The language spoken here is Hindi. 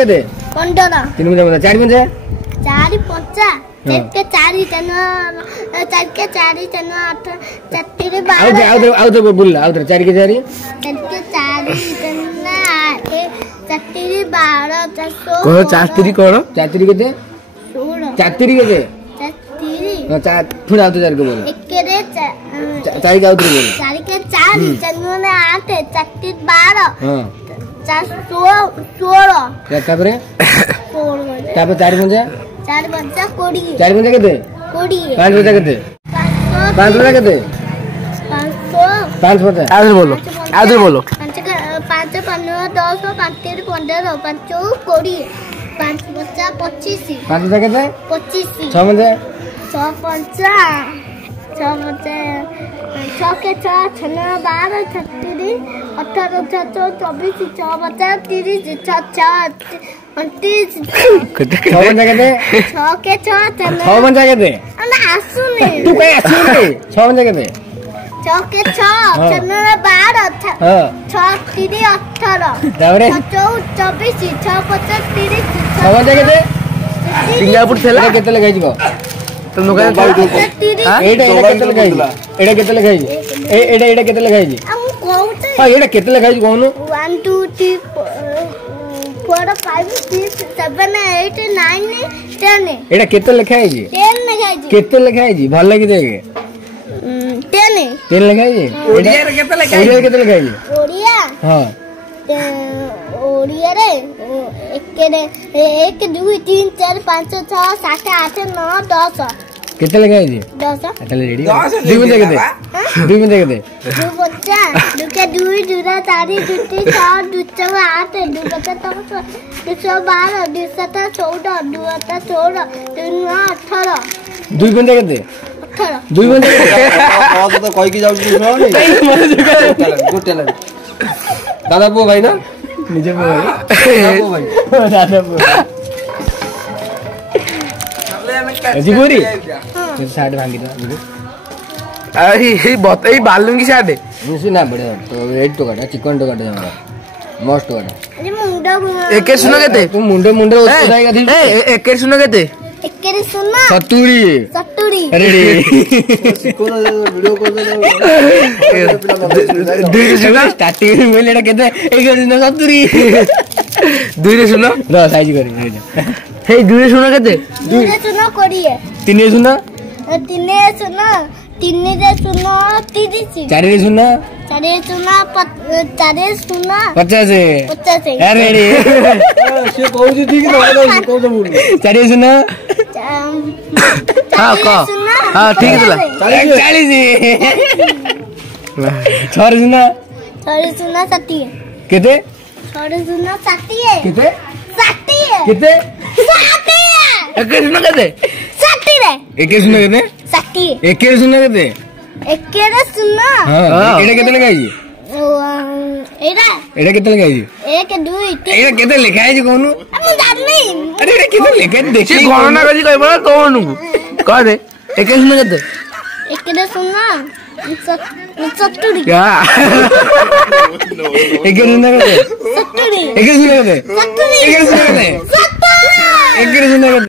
କେତେ 15 3 5 4 5 4 5 के 4 3 4 के 4 3 8 4 12 आउ तो बोल आउ 4 के 4 के 4 3 8 4 12 कहो 4 कौन 4 केते 16 4 केते 4 4 थोड़ा आउ तो 4 के बोल 1 के 4 के आउ तो बोल 4 के 4 3 8 4 12 हां 4 16 तापर 4 5 4 5 कोड़ी 4 5 केते कोड़ी 5 5 केते 5 5 केते 5 5 आगे बोलो 5 5 15 10 5 15 5 कोड़ी 5 5 25 5 5 केते 25 6 5 6 5 6 के 6 6 12 36 18 24 6 5 30 6 29 केते 6 5 केते 6 के 6 6 5 केते ना आसुने तू काय आसुने 6 5 केते 6 के 6 6 12 हां 6 3 18 ताପରେ 24 6 5 30 6 5 केते सिंगापुर थेला केते लगाई जीवो तुम लोग एडा केते लगाई एडा केते लगाई एडा केते लगाई जी हम कहते हां एडा केते लगाई कोन 1 2 3 4 5 6 7 8 9 10 एडा केते लिखाई जी 10 लिखाई जी केते लिखाई जी भल लगी देगे 10 10 लिखाई जी ओडिया रे केते लिखाई ओडिया केते लिखाई जी ओडिया हां ओडिया रे 1 2 3 4 5 6 7 8 9 10 केते लिखाई जी 10 चल रेडी 2 मिनट केते 2 मिनट केते 2 बच्चा 2 के 2 2 4 2 6 2 6 8 2 5 10 2 12 2 7 14 2 8 16 2 9 18 2 मिनट केते 18 2 मिनट कह तो कहि के जाउ गोटे लग दादा पुओ भाई ना निजे भाई दादा पुओ जीवरी साइड भांगी दो अरे ये बालूंगी साइड मुझे ना बड़े तो रेड तो काटा चिकन तो काटा जाऊंगा मस्त काटा अरे मुंडा एके सुनो केते तू मुंडे मुंडे उठाएगा थी एके सुनो केते एके सुना 70 अरे वीडियो कॉल दुई सुना स्टार्टिंग में लेडा केते एक दिन 70 दुई सुनो रो साइज कर हे दुई सुनो केते दुई सुना कोड़िए 3 सुना 3 सुना 3 जे सुना 30 4 सुना 4 सुना 4 सुना 50 अरे से कहू जी ठीक है कहू तो बोल 4 सुना हां का हां ठीक है 40 6 सुना 6 सुना 60 केते 6 सुना 60 केते 60 केते 60 एके सुनो केते 60 रे एके सुना केते 60 एके सुना केते एके रे सुना हां एडा केते लगाई जी एडा केते लगाई जी 1 2 3 एडा केते लिखाई जी कोनु हम जाननी अरे एडा केते लिखाई देखि से गणना करी कहबो ना तोनु कह दे एके सुनो केते एके रे सुना 70 क्या एके सुना केते 70 एके सुना केते 70 एके सुना केते 70 एके सुना केते